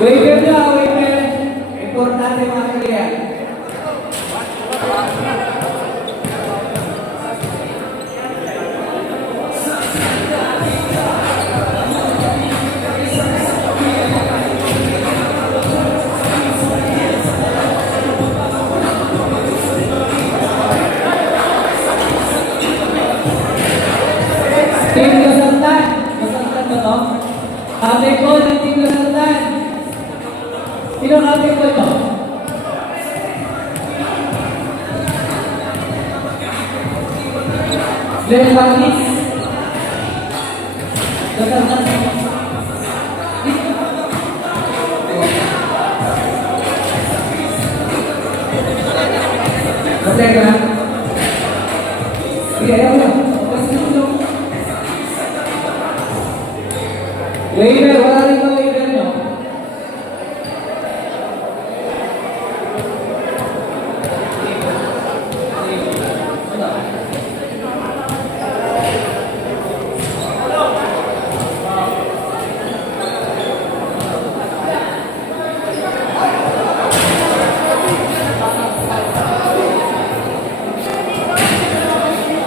Waiver na, waiver. Importante mga kaya. Team Kasantan. Kasantan ba to? Ate ko ng Team Kasantan. Sino ang ate ko ito? Glenn Bakis. Kasantan. Masaya ka na? Sige, ayaw na. Waiver, wala rin ba waiver nyo?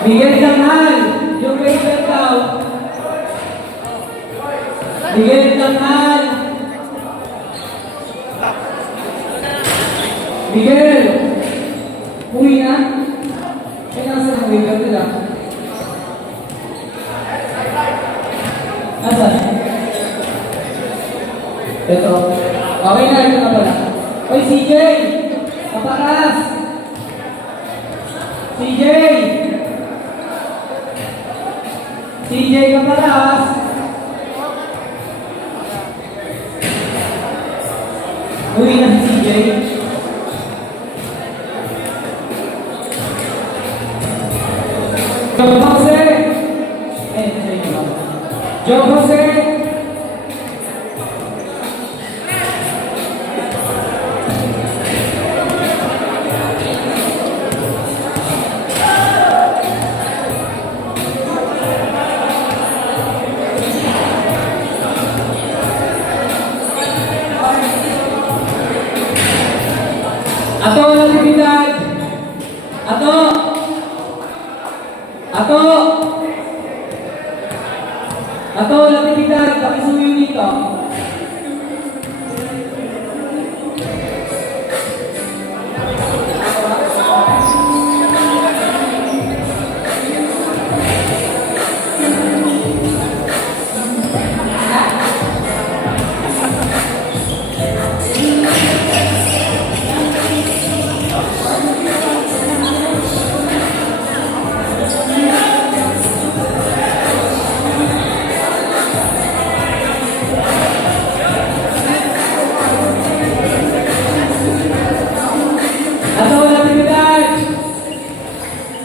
Miguel Tanghal, yung waiver daw. Miguel Tanghal. Miguel, uwi na? Kaya nasa ang waiver nila? Nasaan? Ito. Okay na, ito na pala. Oy, CJ! Kapakas! CJ! CJ Kapakas! Uwi na si CJ. Joe Jose. Joe Jose. Ato Natividad. Ato. Ato. Ato Natividad. Pakisuyo dito. Ato Natividad.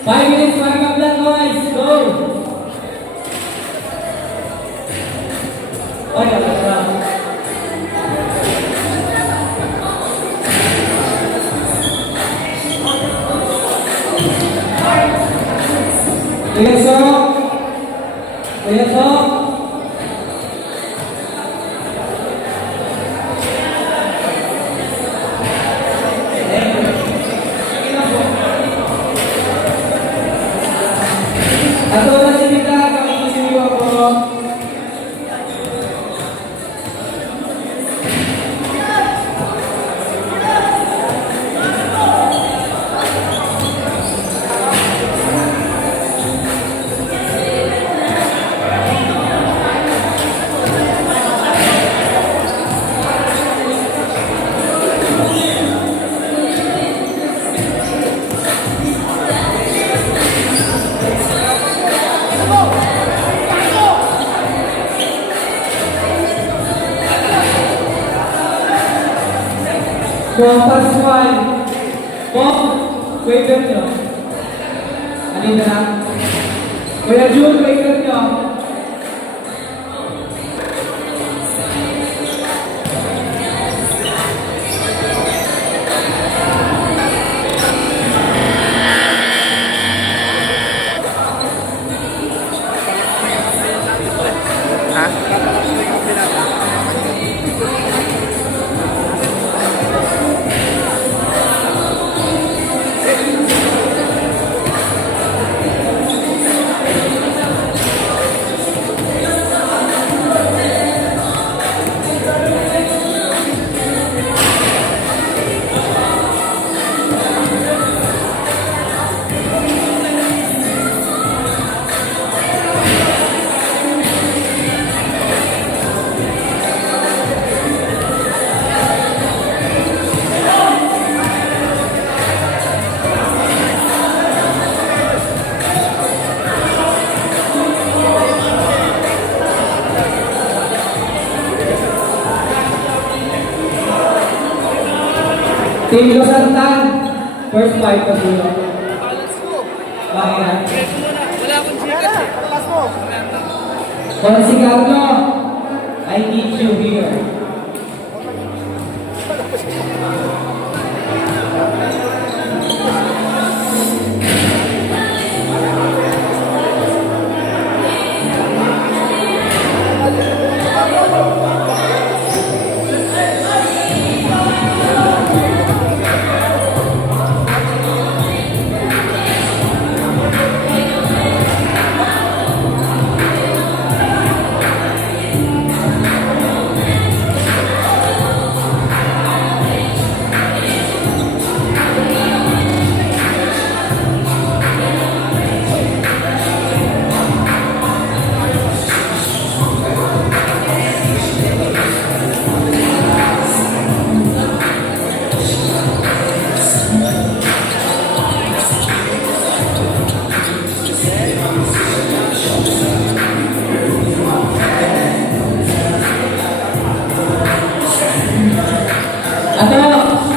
5 minutes warm-up lang, guys. Go! Ay, kapag Tuyasok. Tuyasok. Ato na si Mita, kami sisiyo ako. Pascual. Pop, waiver nyo. Alin na lang. Kuya June, waiver nyo. Team Losantan, first fight pa sila. Bakit? Wala akong chikas eh. Kung si Carlo, I need you here. Ato!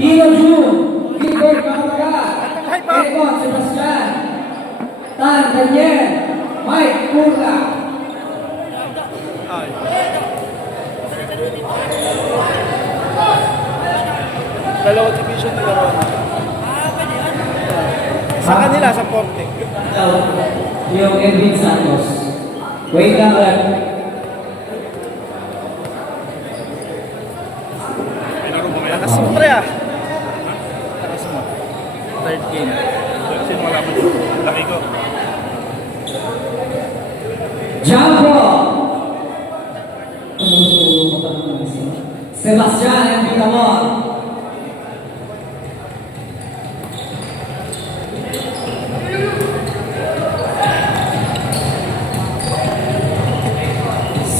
Pino June, Gilbert Makabaga, Edmond Sebastian, Tan Daniel, Mike Kurla. Dalawang division nila ron. Sa kanila, sa Porte. Yung Edwin Santos. Wait lang lang. Lakas mo pre ah. Lakas mo. Third game. Sino wala mo? Laki ko. Jambo! Sebastian and Pinamon.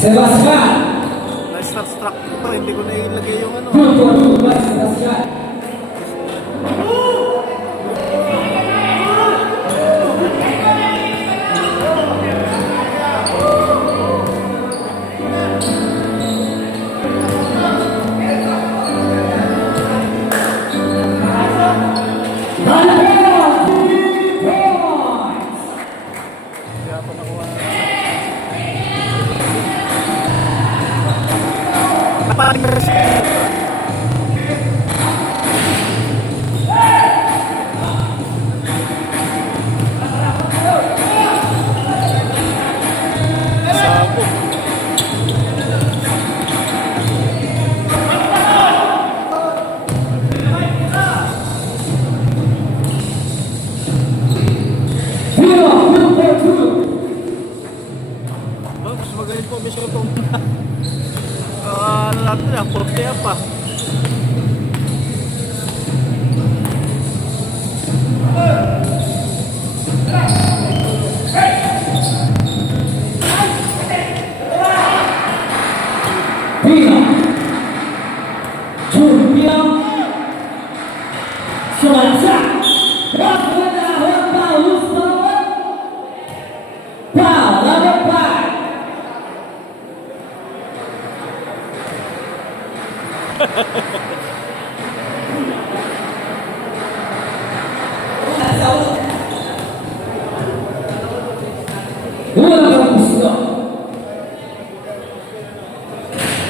Sebastian! Na-struck ito. Hindi ko na ilagay yung ano. Good by Sebastian. Mas magaling po, Miss Otong. Ano natin yan, Porte pa. Pino. Pino. Sumansa. Foul, number 5. Una kang gusto.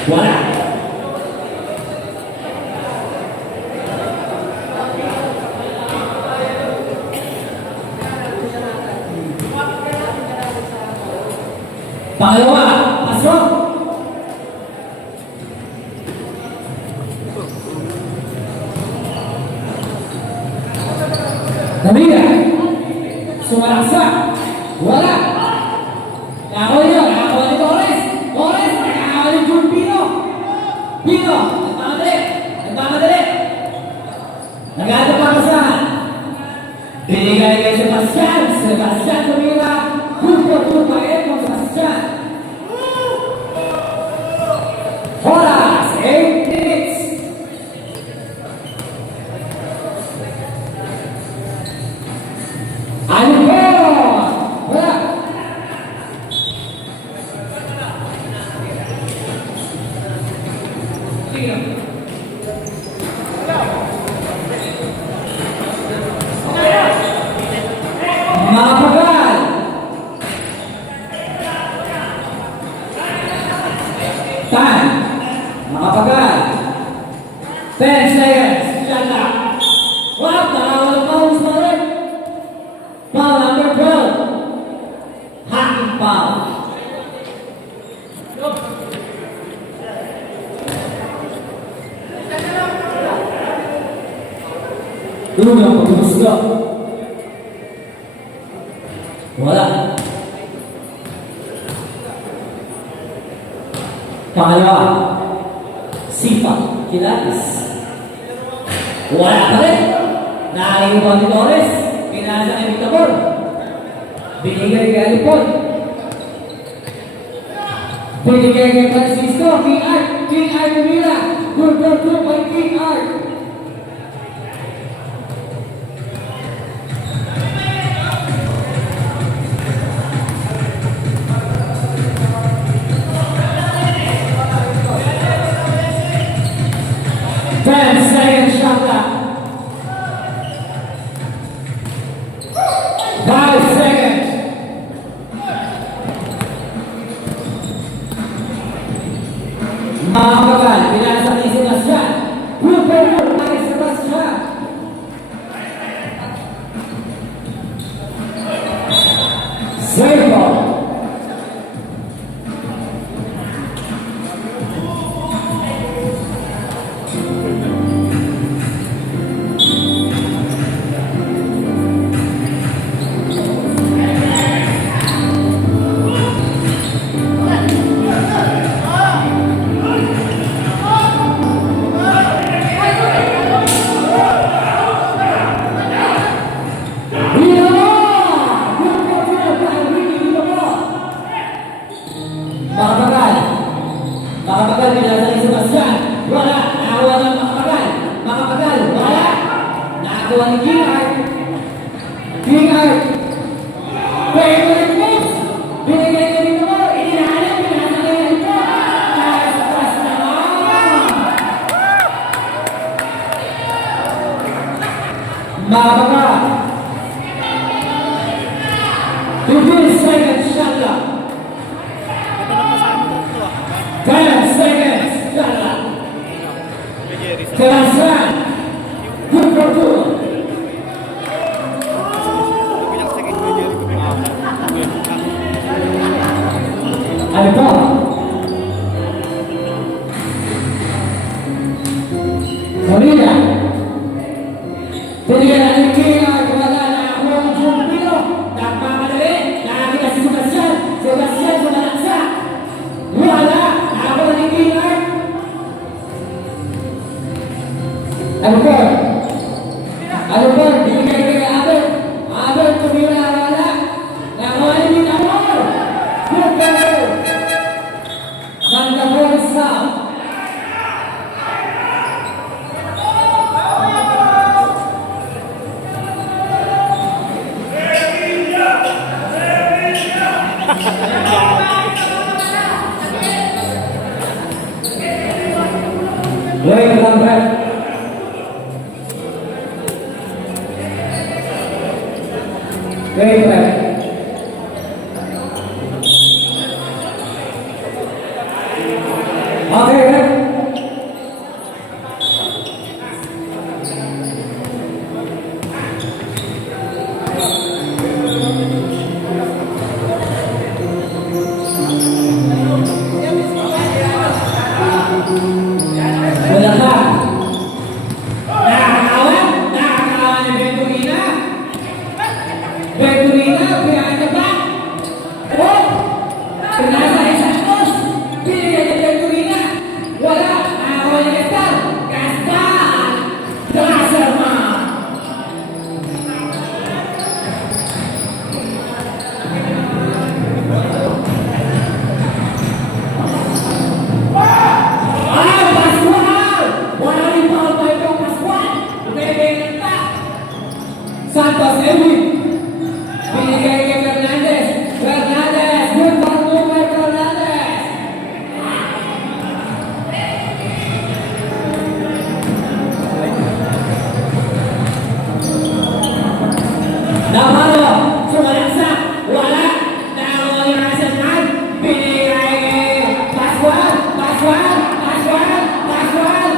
Wala. Pangalawa, pasok. Namiga. Sumalaksak. Wala. Nakakawal nyo. Nakakawal ni Torres. Torres. Nakakawal ni Jun Pino. Pino. Nagmamadali. Nagmamadali. Nag-aadap ang kasahan. Binigay kay Sebastian. Sebastian tumira. Tupa Edmond Sebastian. Oras. 8 minutes. Wala. Makapagal. Tan. Makapagal. 10 seconds. Shut up. Wow, nakawal ang foul sa rin. Foul number 12. Hacking foul. Unang pagkamusga. Wala. Pangalawa, Sipa Kilatis. Wala pa rin. Nakalimutan ni Torres. Pinasa ni Victor. Binigay kay Alipon. Binigay kay Francisco. King Art. King Art Mira. Good by King Art. Second shot clock. Nakakuha ni King Art. King Art. Pwede mo rin moves. Binigay niya rin mo. Inihanap. Pinasagayan ito. Pas naman. Mababa. 15 seconds shot clock. 10 seconds shot clock. Kelasan. Good for two. Ada ball. Solida. Pilihan dari Kira kepada Ahmad Jumpiro. Tanpa madali, nakakita si Sebastian. Sebastian sudah laksa. Wala, nakakita dari Kira. Ada ball. Ada ball, diberikan ke Abel. Abel Jumpiro wala. Nakuha ni Abel. Good ball. Dan the ball is out. Baik, lambat. Baik, baik. Oke, baik. Belakang. Nah, kawan Venturina. Venturina behind the back. Oh, ternyata Santos. Pilih aja Venturina. Wala, awalnya Gastal. Gastal. Glaserman. Santos Edwin. Binigay kay Fernandez. Fernandez. Good for two by Fernandez. Navarro. Sumalaksa. Wala. Nakuha ni Rasenman. Binigay kay Pascual. Pascual. Pascual. Pascual.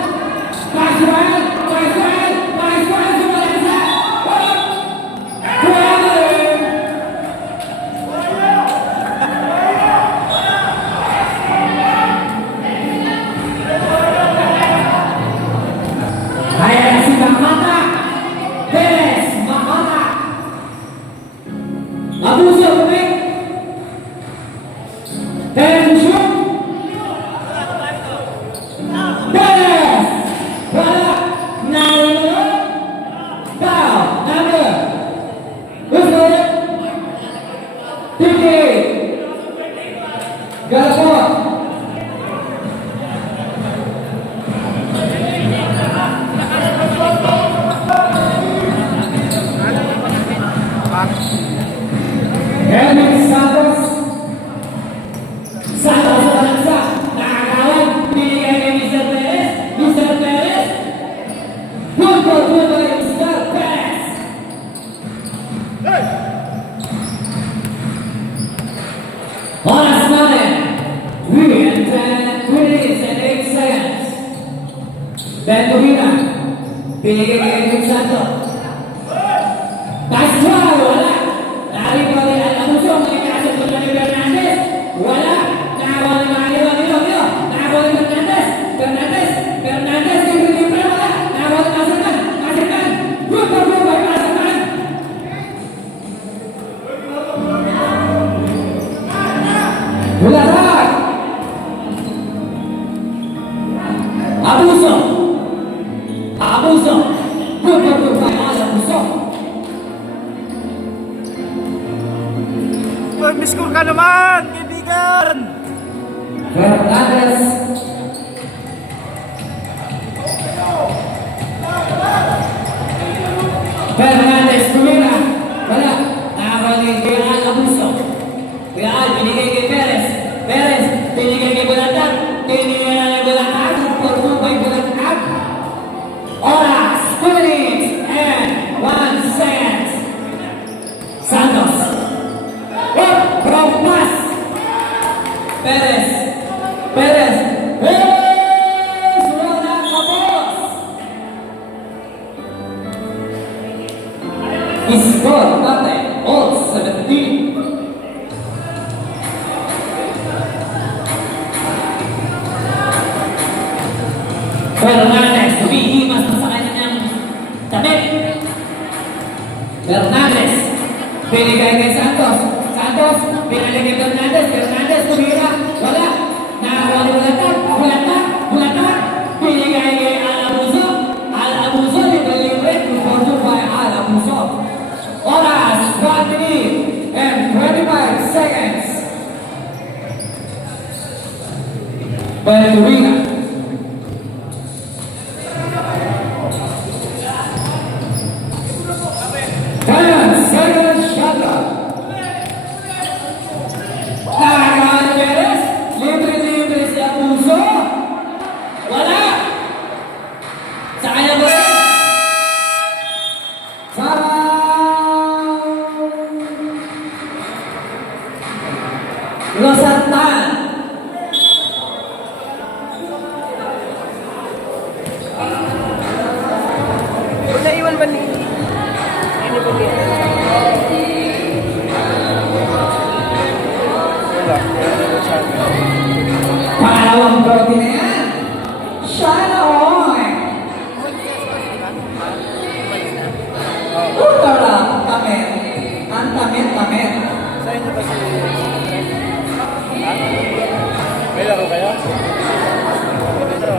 Pascual. Pascual. Pascual. Sumalaksa. Kaya si Mahata. Perez. Mahata. Abuso pemain. Perez shoot. Perez. Wala. Naruto. Foul. Number. Who's it? Tiki. Galapot. Henry Santos. Santos Alonso. Nakakawan. Binigay kay Mr. Perez. Mr. Perez. Good for two by Mr. Perez. Oras namin. 3 minutes and 8 seconds. Venturina. Binigay kay Henry Santos. Pascual. Wala. Dari kali Alonso mengikat sebelah Fernandez. Wala. Nakakuha ni Mario. Nakakuha ni Fernandez. Fernandez di wala. Nakakuha ni Maserman. Good for two by Maserman. Belakang. Abuso. Good for two by Abuso. Miskul ka naman, kaibigan! Fernandez. Fernandez, tumira. Wala. Nakakuha ni Kuya Al Abuso. Kuya Al, binigay kay Perez. Perez, binigay kay Bulatag. Tinigyan na ni Bulatag. Pagpupay Bulatag. Oras, 2 minutes and 1 second. Santos. Up, from pass. Perez. Perez. Perez! Wala ka, boss! Score, Tate. All 17. Fernandez, tumihimas na sa kanyang damit. Fernandez, binigay kay Santos. Santos, binigay kay Fernandez. Fernandez, tumira. Wala. Nakakuha ni Bulatag. Bulatag. Bulatag. Binigay kay Al Abuso. Al Abuso, libre-libre. Reported by Al Abuso. Oras, 1 minute and 25 seconds. Ballerina. 10 seconds shot clock. Nakakahan ni Perez. Libre-libre si Abuso. Wala. Sa kanya ba? Foul. Rosantan. Naiwan ba ni... Ini ba ni... Wala. Pangalawang birdie na yan. Shine on. Utara, tamet. Ang tamet. Sa inyo ba si... Ha? May laro kayo? Dito.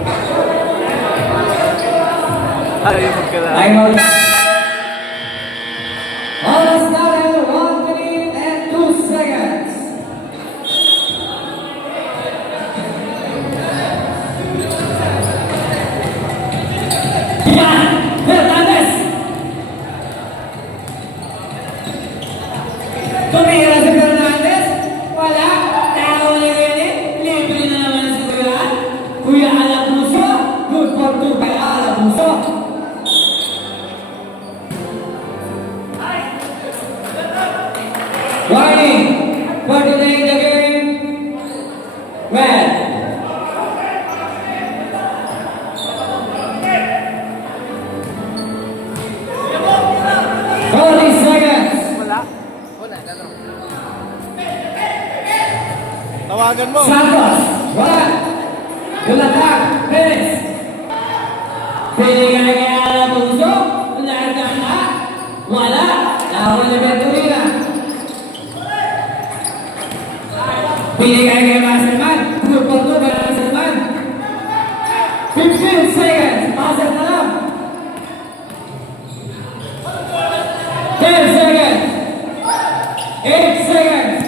Ayaw magkalaro. I know. Oras started 1 minute and 2 seconds. Yan! Fernandez! Tumira si Fernandez. Wala. Tao ni Rene. Libre na naman si Kuya. Kuya Al Abuso. Good for 2 by Al Abuso. Warning! For delaying the game. Red. Forty seconds. Wala? Wala, gano'n. Tawagan mo. Santos. Wala. Bulatag. Perez. Pinigay kay Al Abuso. Larga na. Wala. Tawag ni Venturina. Pinigay kay Masterman. Good for 2 by Masterman. 15 seconds. Master na lang. 10 seconds. 8 seconds.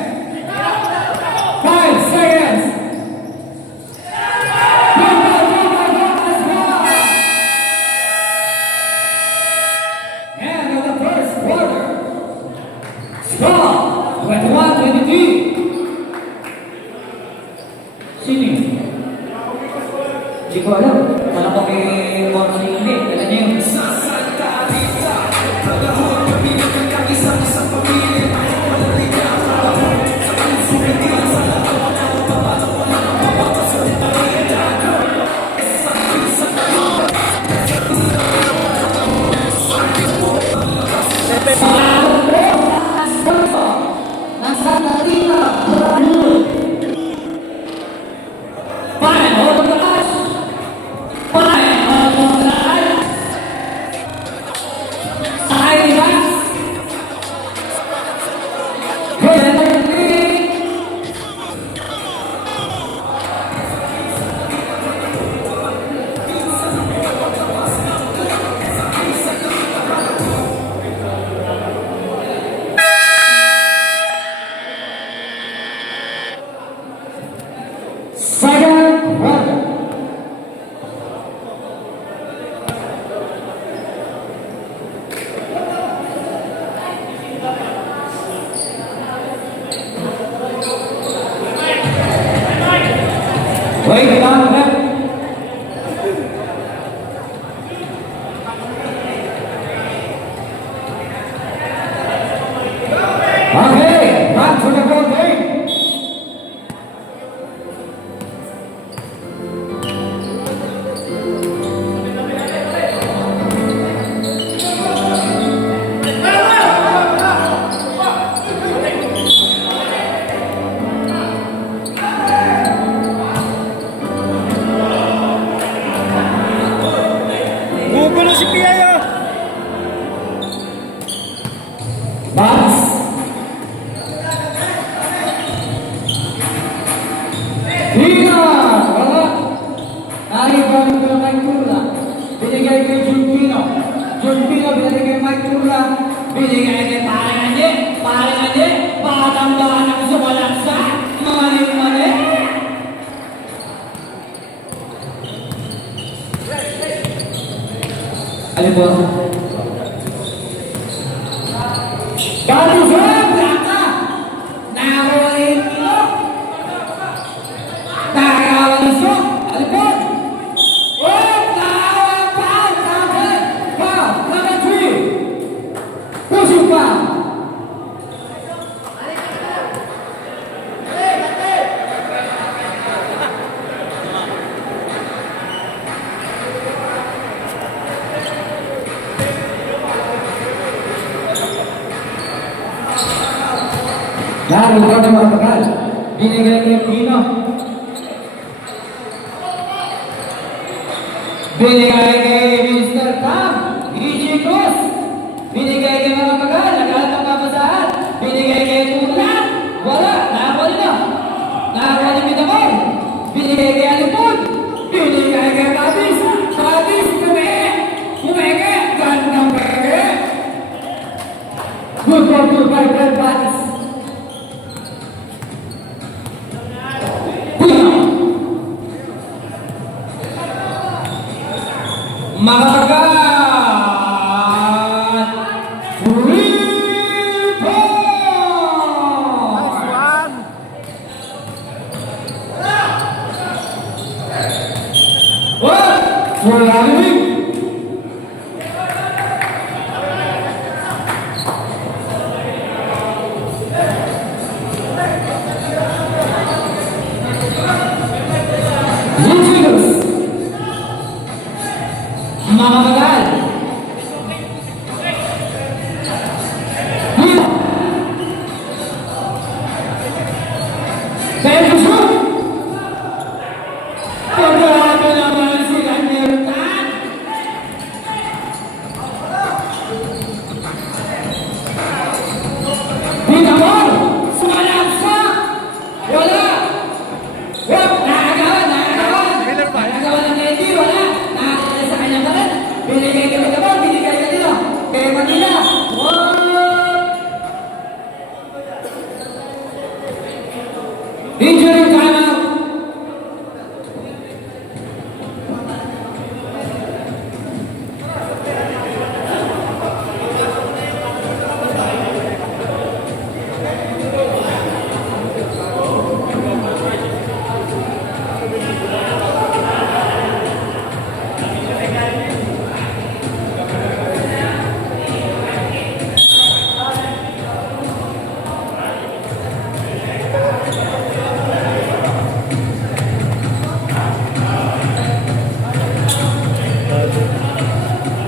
5 seconds. Go, let's go. End of the first quarter. Score 21-23. Sino yun? Hindi ko alam. Wala ko kay Morsi hindi. Alam niyo yun. Nasa Latina Lalo ka na makapagal. Binigay kay Pino. Binigay kay Mr. Tam. E.G. Cruz. Binigay kay makapagal. Nagalat ng papasahan. Binigay kay Tuna. Wala. Nakakuha nila. Nakakuha ni Pinamay. Binigay kay Alipod. Binigay kay Batis. Batis. Kumeke. Gandang peke. Good by Batis. Makapagat! 3 points! What? For Lamig! Makapagal! Benson! Pagkakato naman sila Nertan! Pinamor! Sumalaksak! Wala! Wala! Nakagawa ng Eddie! Wala! Nakakita sa kanyang balat! Binigay ka Pinamor! Binigay ka nila! Kaya Manila! Injury time out!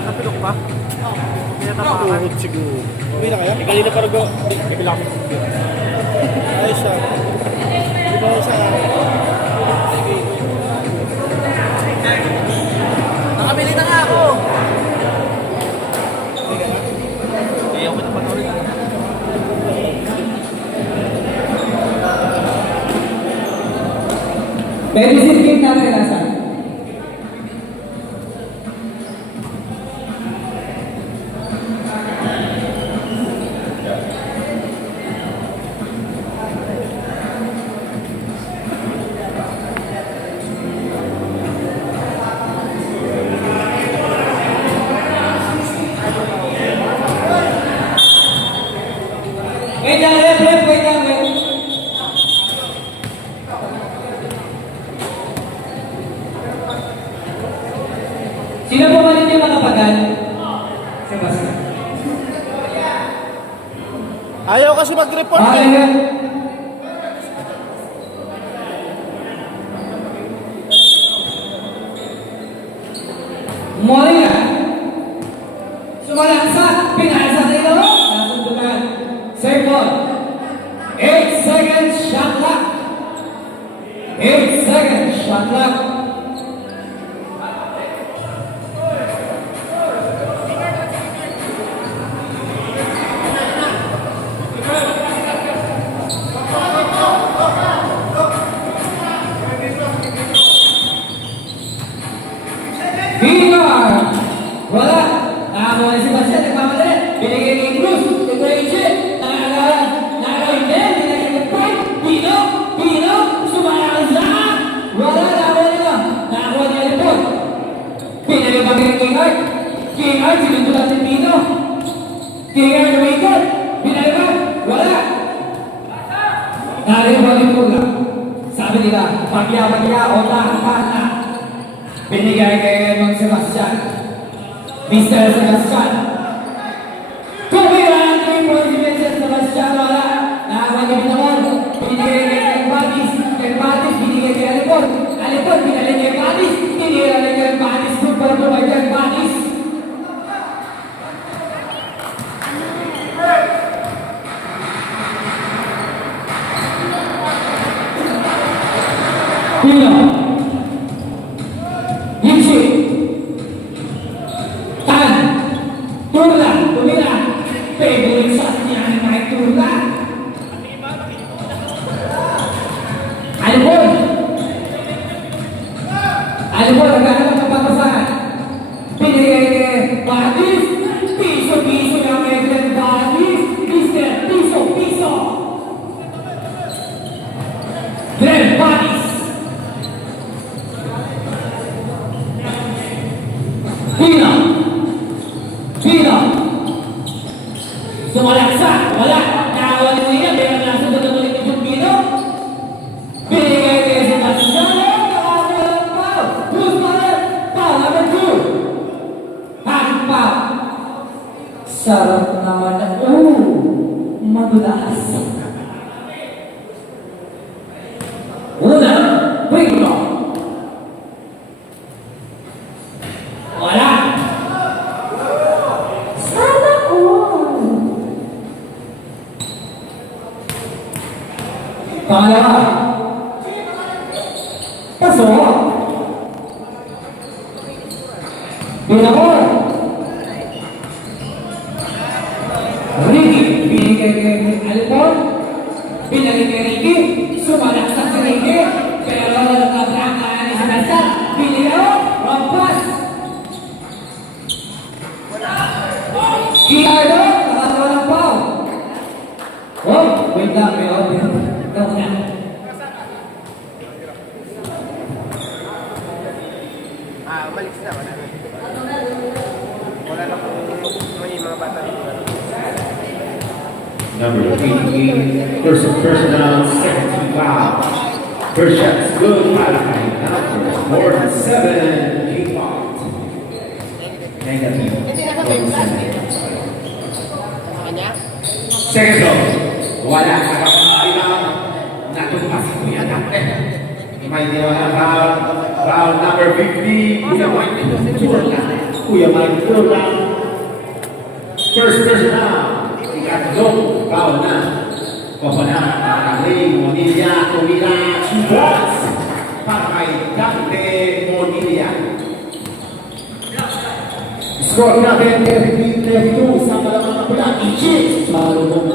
Napilok pa? Nakuhod siguro. Uwi na kaya? Kanina parang go. Nabilak. Ayos siya. Di ba sa... Nakabili na nga ako! Ayaw ko na panoorin. Pwede sirkit natin nasa. Wait lang, wait lang. Sino po ba ninyo makapagal? Sebastian. Ayaw kasi mag-report Okay, eh. yun. Moria. Sumalaksak. Pinasa sa ilo. Nasundukan. Second. 8 seconds shot clock. 8 seconds shot clock. Hinar! Wala! Nakakuha si Sebastian, nagmamadali. Binigay kay Cruz, kay Rachel. Nakakawin din, binigay kay Point. Pino! Sumalaksak! Wala! Nakakuha nila. Nakakuha niya Lipon. Pinagay pa kay King Art. King Art, sinundulan si Pino. King Art, umikot. Binigay pa. Wala! Narinig pa rin po lang. Sabi nila, pagya, o na. Binigay kay Mang Sebastian. Mr. Sebastian. Kumira ang 3 points si Mr. Sebastian. Wala. Nakakawag kami naman. Binigay kay Batis. Kay Batis, binigay kay Alipon. Alipon, binigay kay Batis. Binigay kay Batis. Good for kay Batis. Turla, tumira. Favorite shot niya ni Mike Turla. Alibon. Alibon, nagkakaroon ng papasahan. Pinigay ni Batis. Piso-piso ng Meglen Batis. Mr. Piso-piso. Glenn Batis. Pino. Pino. Sumalaksak. Wala. Nakawali mo yan. Pero nasunod na ulit yung Pino. Binigay kay Sebastiano. Nakakalang pao. Who's mother? Pao. Number 2. Haging pao. Sarap naman na. Madulas. Una. Pino. Wala. Sana all. Pangalawa. Pasok. Binabor. Ricky. Binigay kay Alpon. Binigay kay Ricky. Sumalaksak si Ricky. Pero nagkabrangkaan ni Sebastian. Binigay. Rampas. Kiardo. Nakakaroon ng pao. Oh, wait lang. May audio. Ikaw na. Umalis na. Wala na po yung mga bata dito. Number 18, first down, second to foul. First shot's good, qualifying after more than 7, 8 fouls. Negative. Second down, wala sa kapatid natutupas ko yan natin. May ginawa na foul, foul number 50, Kuya Mike Turla. Kuya Mike Turla. First down. Ikatlong foul na. Kopona, Nakali, Monilla, tumira, 2 balls para kay Dante Monilla. Score natin, 32 sa malamang na pula. Ichit! Malubog.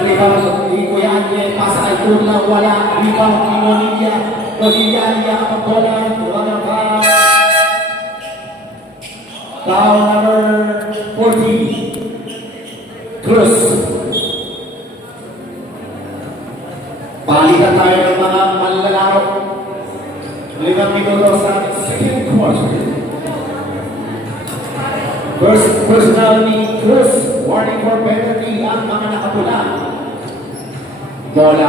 Rebound ni Kuya Anye, pasa kay Turla, wala. Rebound ni Monilla. Monilla, niya ang bola. Wala ng foul. Foul number 14. Cruz. Palitan tayo ng mga manlalaro. 5 minuto sa second quarter. First down ni Cruz. Warning for penalty ang mga nakapula. Bola.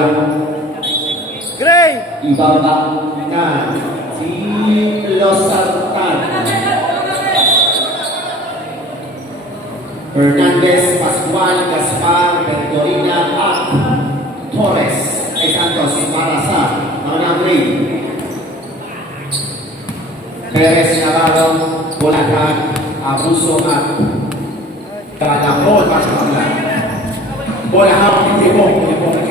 Gray! Ibaba na si Losartan. Fernandez, Pascual, Gaspar, Verdorina, at Torres ay Santos para sa mga number 8. Perez, Navarro, Bulacan, Abuso at Kadapon para sa mga bola hawak ng Tebo.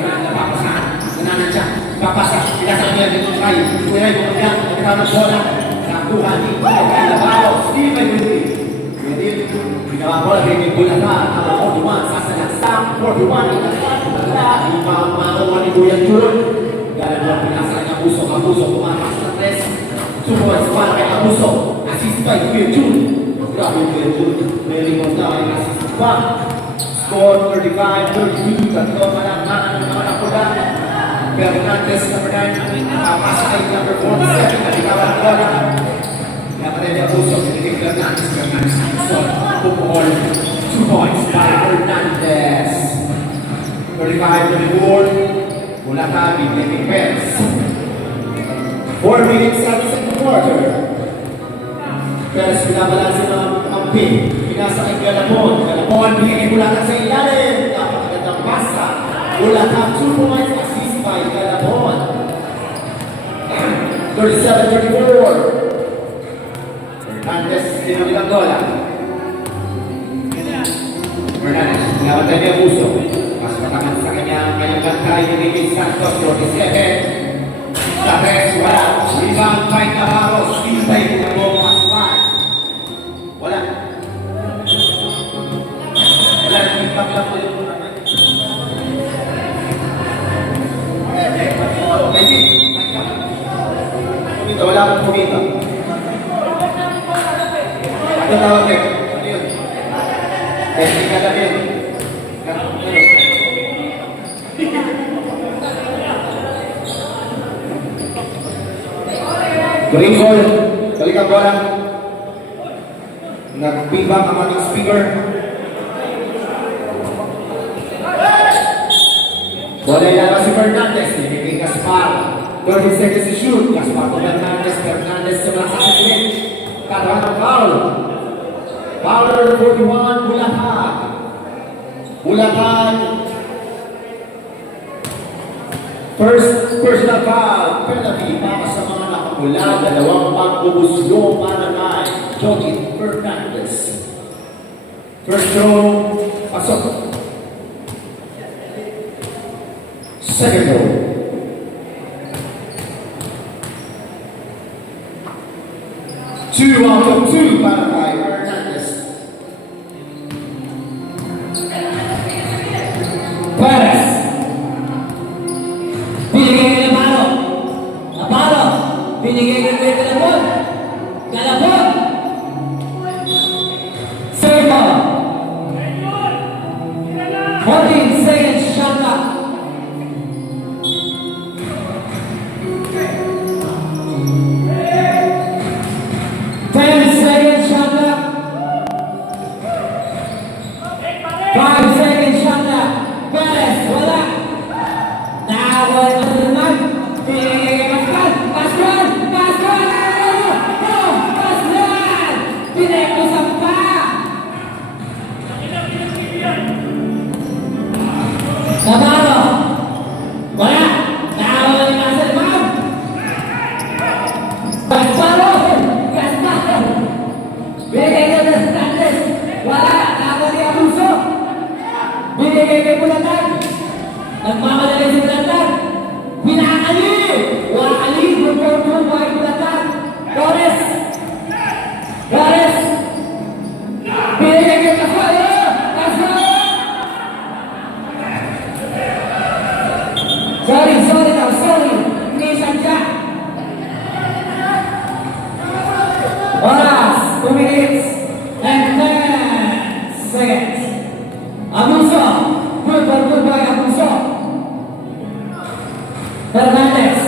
Napapasahan. Nananadya. Papasa. Pinasaan niya dito tayo. Kuya, bumagyan. Nagkakaroon ng bola. Nakuha ni Navarro. Steve ay Pwede. Ginawa bola kay Bulacan. Ang 41. Sasalaksak. 41. Ibang makuha ni Kuya Jun. Gano'n pinasaan niya Abuso. Abuso. Pumatas na 3. Sumuwas para kay Abuso. Assist by Kuya Jun. Grabe Kuya Jun. May limon na ay assist pa. Score 35-32. Tatlo malamang ng mga nakuha. Fernandez number 9. Papasa kay number 47. Naligawan ang bola. Kaya pa rin ang puso. Pinigay Fernandez. Fernandez. Pupukol. 2 points by Fernandez. 35-34. Bulacan. Big Perez. 4 minutes sa second quarter. Perez binabalansin ng kampi. Pinasa kay Galapon. Galapon. Bigay Bulacan sa ilalim. Napakagandang pasa. Bulacan 2 points. Assist by Galapon. 37-34. Fernandez, dinabilang bola. Fernandez, pinabantay niya Abuso. Mas matakan sa kanya ngayong bantay ni David Santos, 47. Tapos, wala. Rebound by Navarro. Steve by Bulacan. Wala. back lang po yung namin. Kumita, wala akong kumita. Ano tawag eh? Ano yun? Technical lang yun. Green ball, balikan bola. Nag-feedback ang ating speaker. Bola ilalabas si Fernandez, nilibig Gaspar. 30 seconds to shoot. Gaspar to Fernandez, Fernandez to Masasa Clinch. Katahan ng foul. Fouler 41, Bulacan. Bulacan. First personal foul, penalty para sa mga nakapula, dalawang pagbubuslo para kay Joaquin Fernandez. First throw, pasok. Second throw. Two out of two para kay Fernandez. Perez. Binigay kay Napalo. Napalo. Binigay kay Galapon. Galapon. Third ball. 14 seconds shot clock. Navarro! Wala! Nakawala ni Nasa Limam! Gasparo! Gasparo! Binigay ka na sa Santos! Wala! Nakawala ni Abuso! Binigay kay Bulatan! Nagmamadali si Bulatan! Pinakali! Wakali! Bukong kay Bulatan! Torres! Torres! Binigay kay Gasparo! Gasparo! Sorry. Nissan Jack. Oras, 2 minutes and 10 seconds. Abuso. Good boy, Abuso. Fernandez.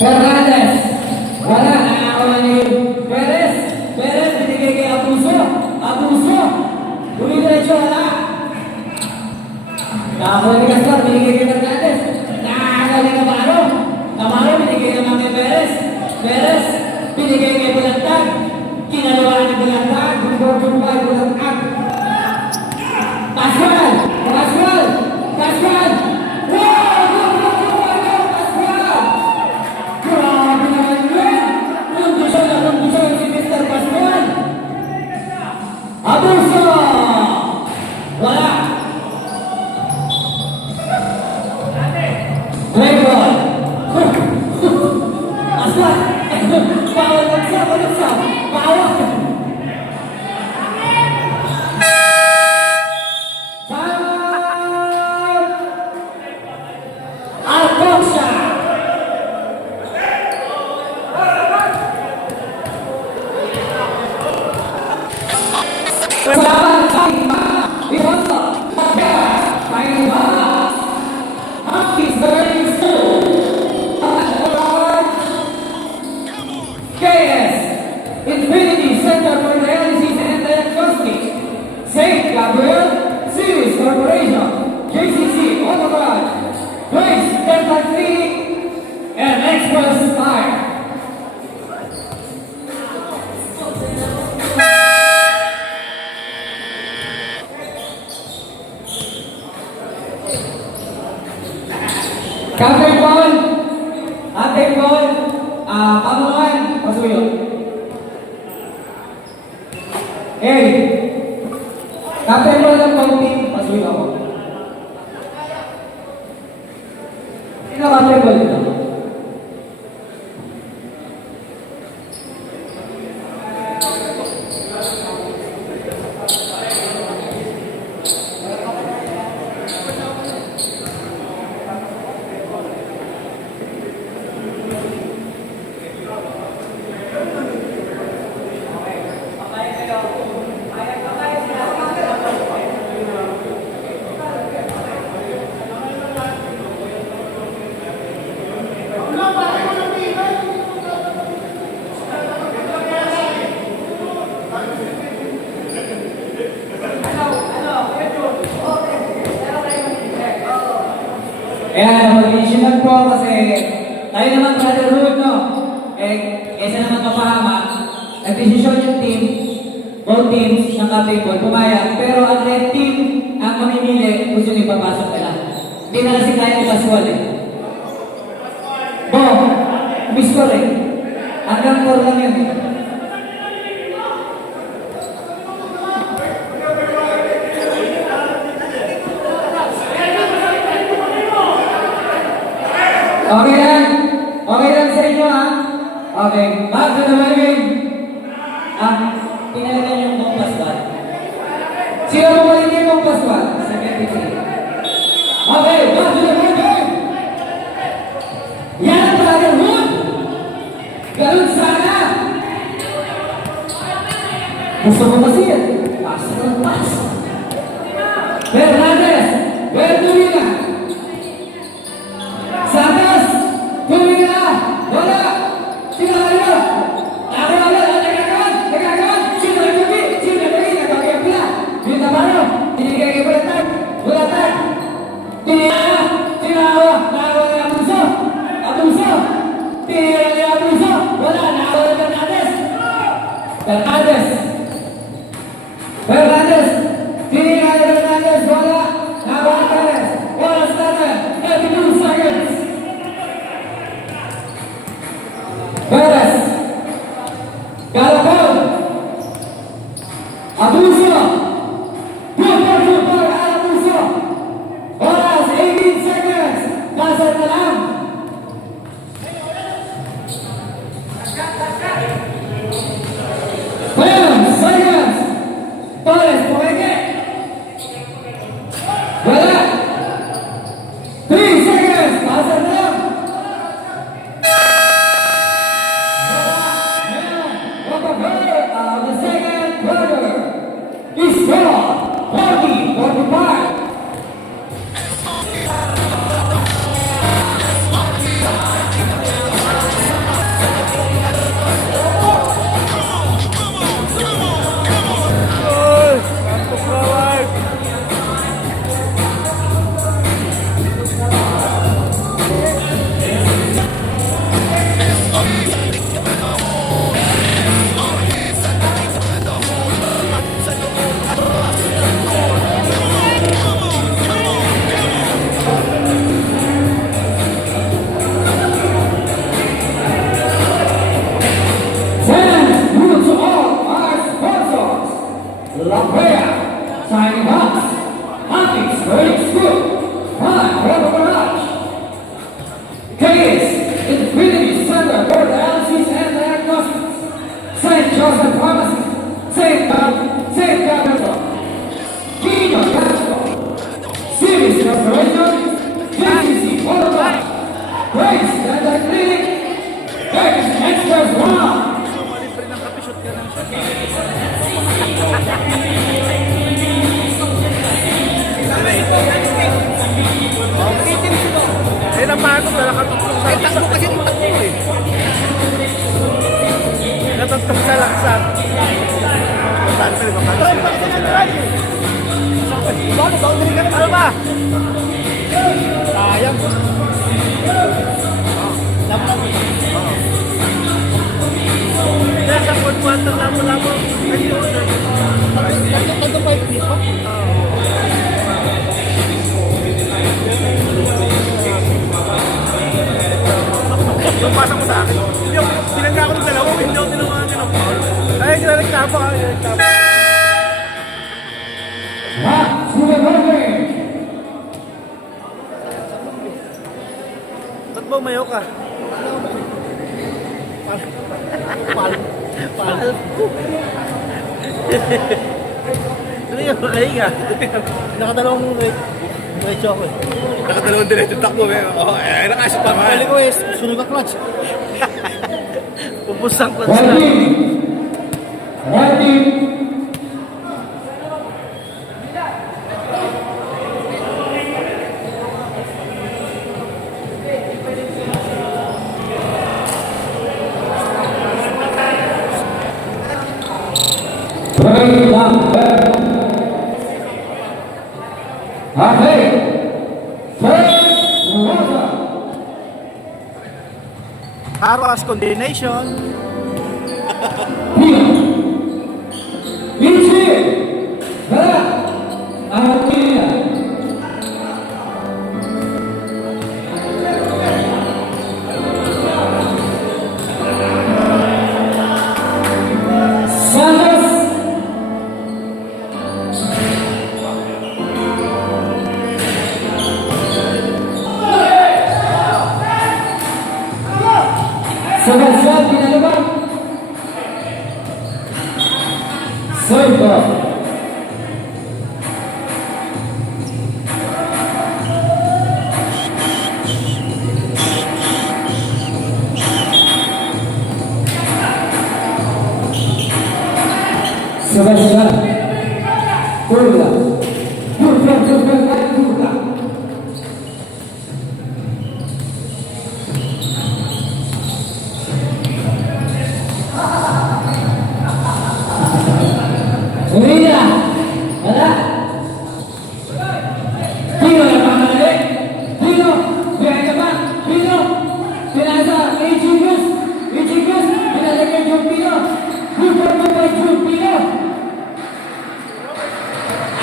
Fernandez. Wala, nakakawa ni Perez. Perez, binigay kay Abuso. Abuso. Diretso wala. Nakakawa ni Gaspar, binigay kay Fernandez. Nakakawa ni Camaro. Camaro, binigay naman kay Perez. Perez, binigay kay Bulantag. Kinalawa ni Bulantag. Bumay, Bulantag. Pascual. Pascual. Pascual. Wow! Go, Pascual! Grabe naman yun! Nandun si Mr. Pascual! Abuso! Wala! Play ball! Asla! Bawal magsa! Bawal! Alfonso! Infinity Center for Dialysis and Diagnostics, St. Gabriel, Series Corporation, JCC, Autogarage, Place Dental Clinic, and Express Tire. Captain Paul, Pamunuan, Pasuyo. Eric, Captain Paul ng County, Pasuyo ako. Sino Captain Paul dito? Kaya mag-insyunod po kasi tayo naman brotherhood, no? Isa naman kapahama, nag-desisyon yung team, both teams ng Kapibol, pumayag. Pero ang red team, ang mamimili, gusto nyo ipapasok nila. Hindi na kasi kaya ipaswal eh. Bo, umiscore eh. Hanggang 4 lang yun eh. Okay lang? Okay lang sa inyo ha? Okay. Back to the wedding. Pinalitan yung buong paswal. Sino bumalik yung buong paswal? 73. Okay, back to the wedding. Yan ang brotherhood. Ganun sana. Gusto mo kasi yan. Pasok ng pasok. Fernandez, Verdurina. Santos, tumira, wala. Sino kayo? Ako wala, nagkakawan. Sino nagkakawan pula. Yung tamano, tinigay kayo bulatan. Tinira, sinawa, nakawa na Abuso. Tinira na Abuso, wala, nakawa na Fernandez, tinira na Fernandez, wala, nakawa na Fernandez. Wala starter, 32 seconds. Perez, Galapon, Abuso, Super Abuso, oras 18 seconds, dasar na lang. Seconds, Torres, pumeke. Wala. 3 seconds, dasar na lang. The second quarter is gone. 40-45. Oy! Kantok bawal! Thanks to all our sponsors. La Brea, Signing Box, Optics Grade School, Prime Auto Garage, Case, Infinity Center for Dialysis and Diagnostics, St. Joseph Pharmacy, St. Gabriel, Gino Castro, Series Restoration, JCC Photograph, Grace Dental Clinic, Vegas Express One. Eh, napatok na nakatutok sa laksan. Takbo kasi yung takbo eh. Natutok sa laksan. Bakante, ano ba? Sayang. Nasa quarter lamo-lamo. Ito pa yung piso? Yung pasok mo sa akin. Yung pinangga ko ng dalawa, hindi ako tinawagan ka ng foul. Ay, nagtapa ka. Ba't ba umayaw ka? Pal. Ano yung makaling ka? Nakadalawang diretso ako eh. Nakadalawang diretso takbo eh. Oo, nakasya pa Pagkali ko eh, sunog na clutch. Pupus ang clutch na. Ready. Okay. First one. Haras combination. Rio. Ichi. Wala. Argentina. Santos. Sebastian Pinalubang. Soibo. Sebastian. Pula. Pula. Unida. Wala. Pino na pamadali. Pino. Biyahe ka pa. Pino. Pinasa. Ichigus. Ichigus. Pinalagay yung Pino. Super Papa yung Pino.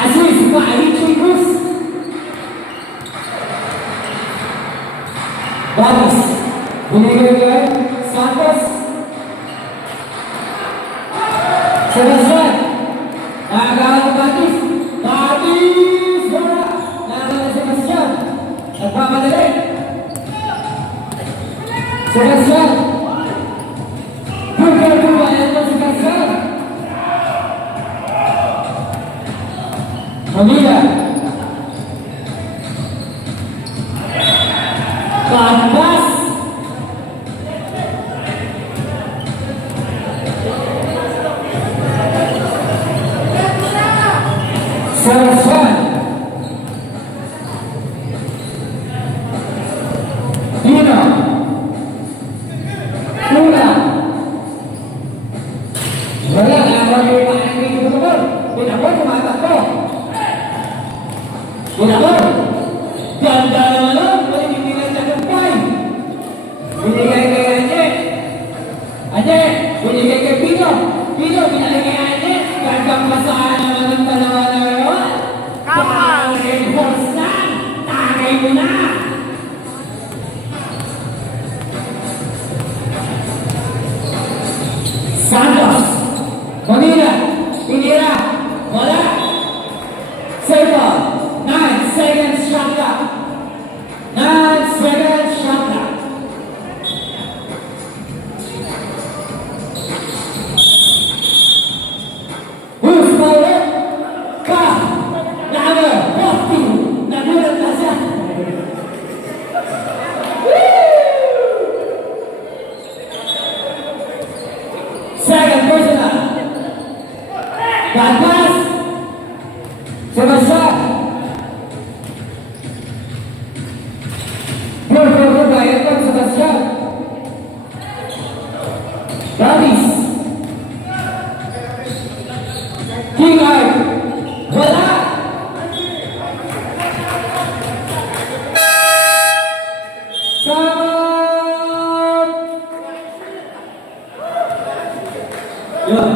Asis pa. Ichigus. Batis. Binigay kay Santos. Sebastian. Nakagawa ng Batis. Batis! Wala. Nakagawa ng Sebastian. Nagpamadali. Sebastian. Pagkakuha. Ayan po Sebastian. Manila. Kanbas. Sebastian. Dino. Pula. Wala. Nakagawa yung Pinabor. Pinabor tumatakbo. Pinabor. Ganda naman nun. Pinibigay sa kumpay. Binigay kay Anye. Anye. Binigay kay Pino. Pino. Binigay kay Anye. Gandang masaan naman ang dalawa na yun. Parang red horse na. Tagay mo na. Santos. Manila. Pinira. Wala. Save 9 seconds shot clock. 9 seconds shot clock. Who's fighter? Ka. Number 40. Nagulat na siya. Second personal. Bad pass. Sebastian. Good, bayar kan Sebastian. Davis. King Art. Wala. Salam. Yun.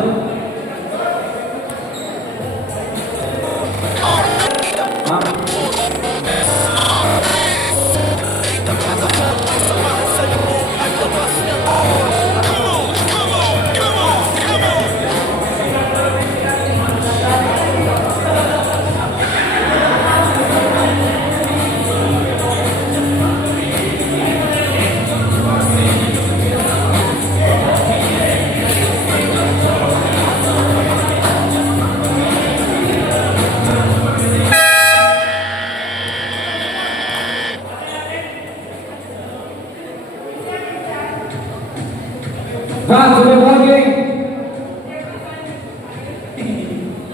Back to the ball game.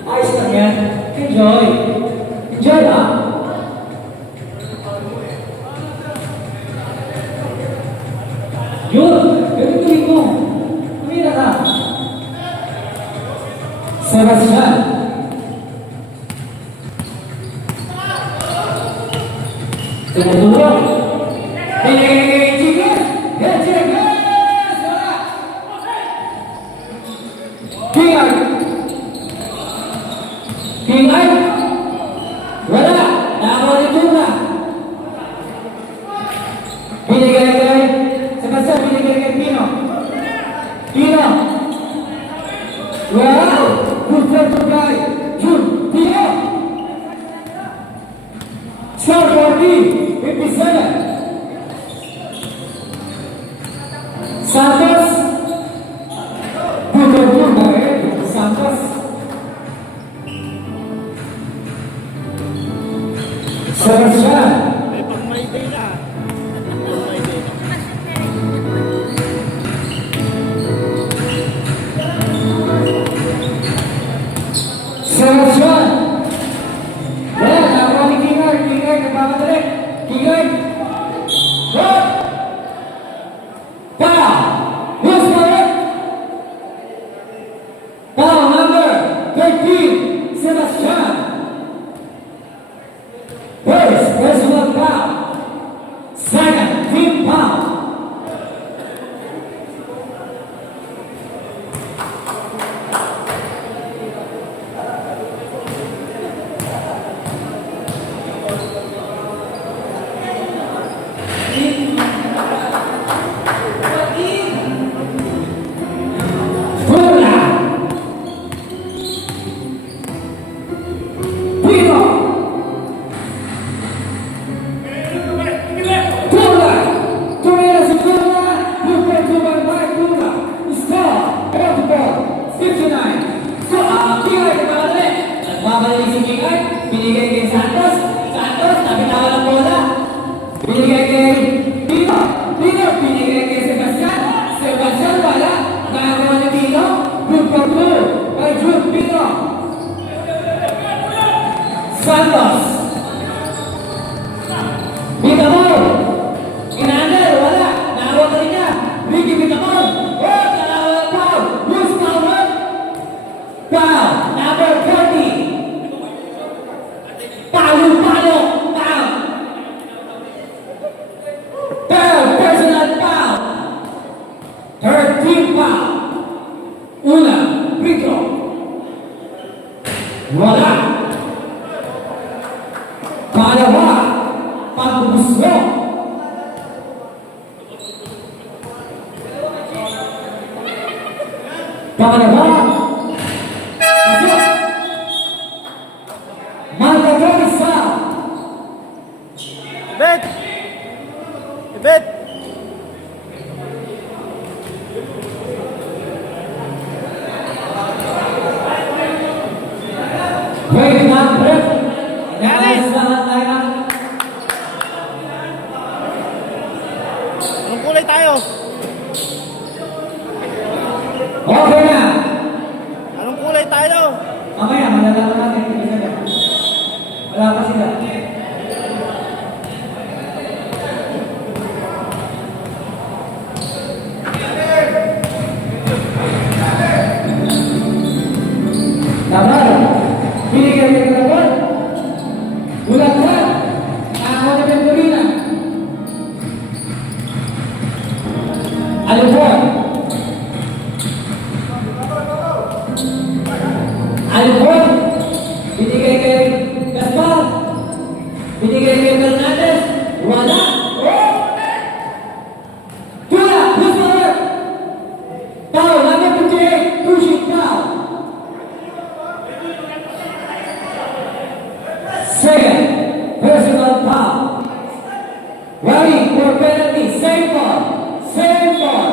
Ayos lang yan. Enjoy. Enjoy lang. Yun. Gagawin mo. Kumira ka. Sebastian. Tumutulong. Pinagay chicken. Chicken. binigay kay Pino. Pino. Wow! Good job to guy. Jun, Pino. Score 40, 57. Santos. Good job to guy. Santos. Sebastian. May pang may day na. May day na. Sebastian. Wala, nakakuha ni Kingard. Kingard, nagpapadali. Kingard. Good. Foul. Who's for it? Foul number 13, Sebastian. First, personal foul. Second, team foul. Bola. Pino. Bola. Tumira si Bola. Bukan cuma baik Bola. Score. Protocol. 59. So, Kingay kembali. Nagbabalik si Kingay. Binigay kay Santos. Santos, nabitawan ang bola. Binigay kay Pino. Pino, binigay kay Sebastian. Sebastian wala. Nakakuha ni Pino. Good for blue. Kay Jude Pino. Santos. Bitamor. Inander, wala. Nakakuha ka rin niya. Ricky Bitamor. Oh, nakakuha foul. Who's foul? Foul. Number 40. Palo, palo. Foul. Foul, personal foul. Third team foul. Una, free throw. Wala. Pangalawa, pagbubuslo. Pangalawa, pasok. Mandatory foul. Bet! Bet! Wait, not break. Yanis! Lahat tayo. Anong kulay tayo? Okay na. Anong kulay tayo? Mamaya, malalaman natin. Wala pa sila. Nabar, binigyan niya ng nabar. Ulat ka. Ako na Venturina. Alipon. Alipon. Binigay kay Gaspar. Binigay kay Fernandez. Wala. Oh! Tula, who's for it? Foul, number 58, pushing foul. Second, personal foul. Running for penalty, same ball, same ball.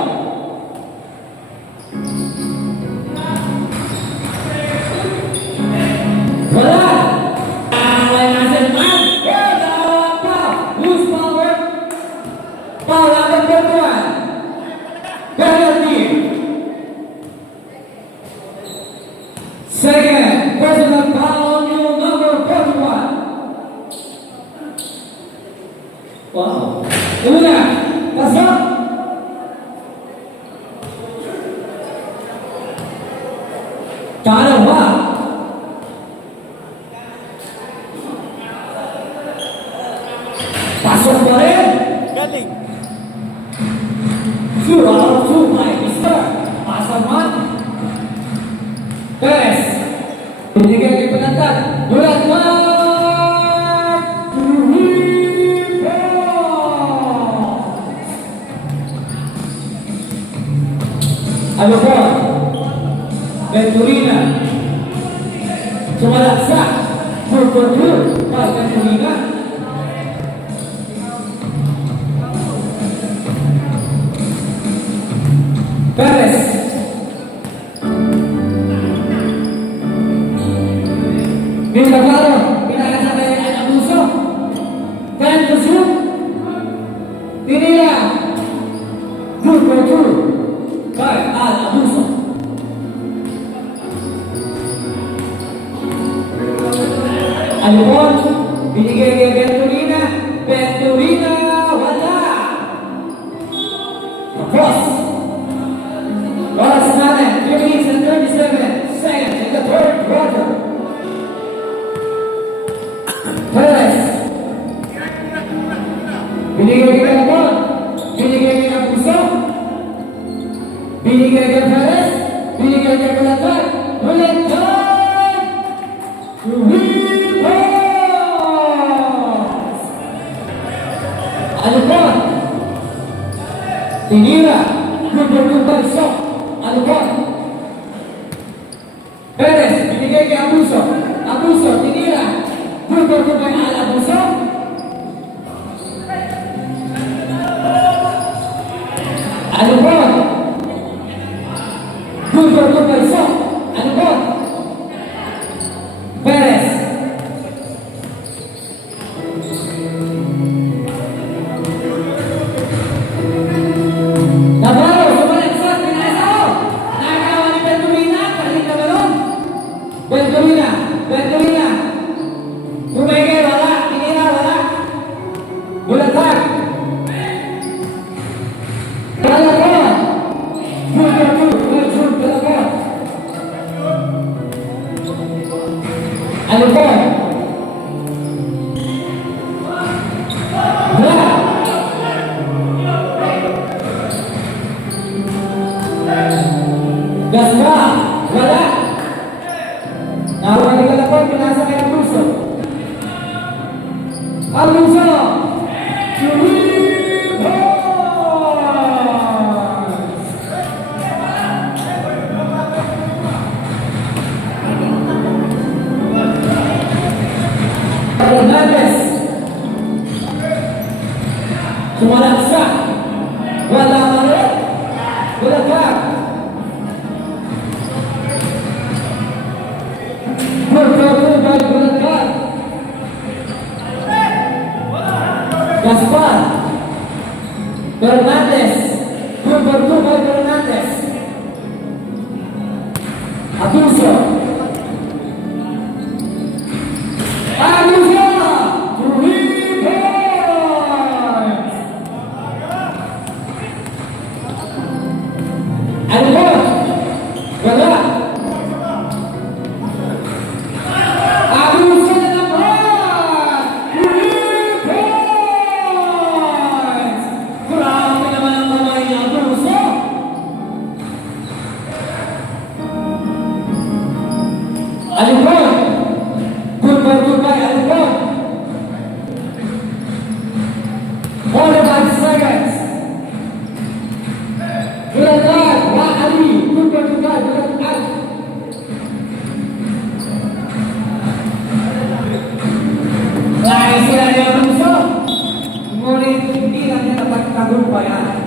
Wala. Wala na man. Foul. Who's power? Foul number 31. Penalty. Second, personal foul on you, number 41. Wow. Una, pasok. Pangalawa. Pasok pa rin. Galing! 2 out of 2 by Mr. Pasaman. Perez. Binigay kay Penantag. Dulat Alupon. Venturina. Sumalaksak. Good for good. By Venturina. Perez. Milagro. Pinakasabay ang abuso. Time to shoot. Tinira. Good for good. By Al Abuso. Alupon. Binigay kay Venturina. Venturina. Wala. Cross. Last minute, 3 minutes and 37 seconds in the third quarter. Perez. Binigay kay Alupon. Binigay kay Abuso. Binigay kay Perez. Binigay kay Bulatag. Bulatag! Rebound! Alupon. Tinira. Good shot. Alupon. Perez. Binigay kay Abuso. Abuso. Tinira. Good by Al Abuso. Alupon. Good by shot. Alupon. Perez. Navarro, sumalagsak, pinakasaw. Nakakawa ni Venturina, kalit na balon. Venturina. Tumigil, wala. Tinira, wala. Bulatag. Talakon. Good shoot, Talakon. Alupon. Wala. Gaspa. Wala. Nakuha ni Talakon, pinasa kay Abuso. Abuso. Hernandez. Sumalaksak. Wala mali. Bulatag. Bulatag. Gaspar. Hernandez. Good by Hernandez. Abuso. Abuso! 3 points! Alupon. Wala. Abuso na naman! 3 points! Grabe naman ang kamay ni Abuso! Alupon. Good by Alupon. 45 seconds. Bulatag. Ali. Good by Bulatag. Nais sila ni Abuso. Ngunit hindi lang niya napagtagumpayan.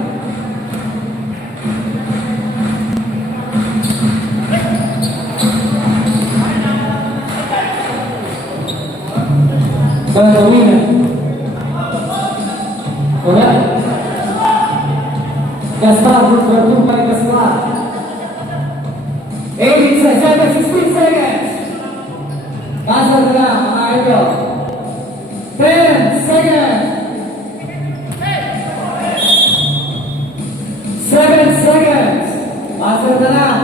Venturina. Wala. Gaspar, good by Gaspar. 18 seconds, 16 seconds. Pasal na lang, mga idol. 10 seconds. 7 seconds. Pasal na lang.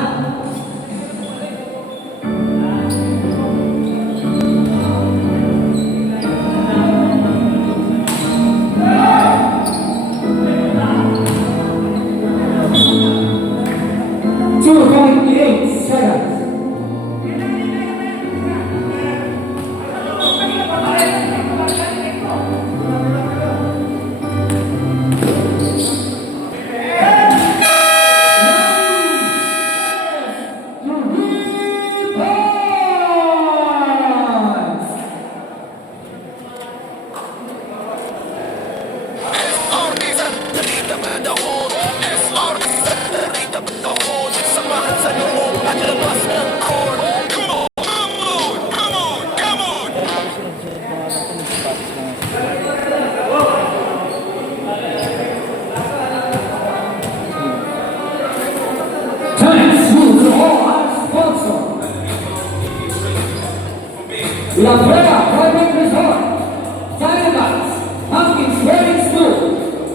La Brea Private Resort, Diamondbacks, Hopkins Swimming School,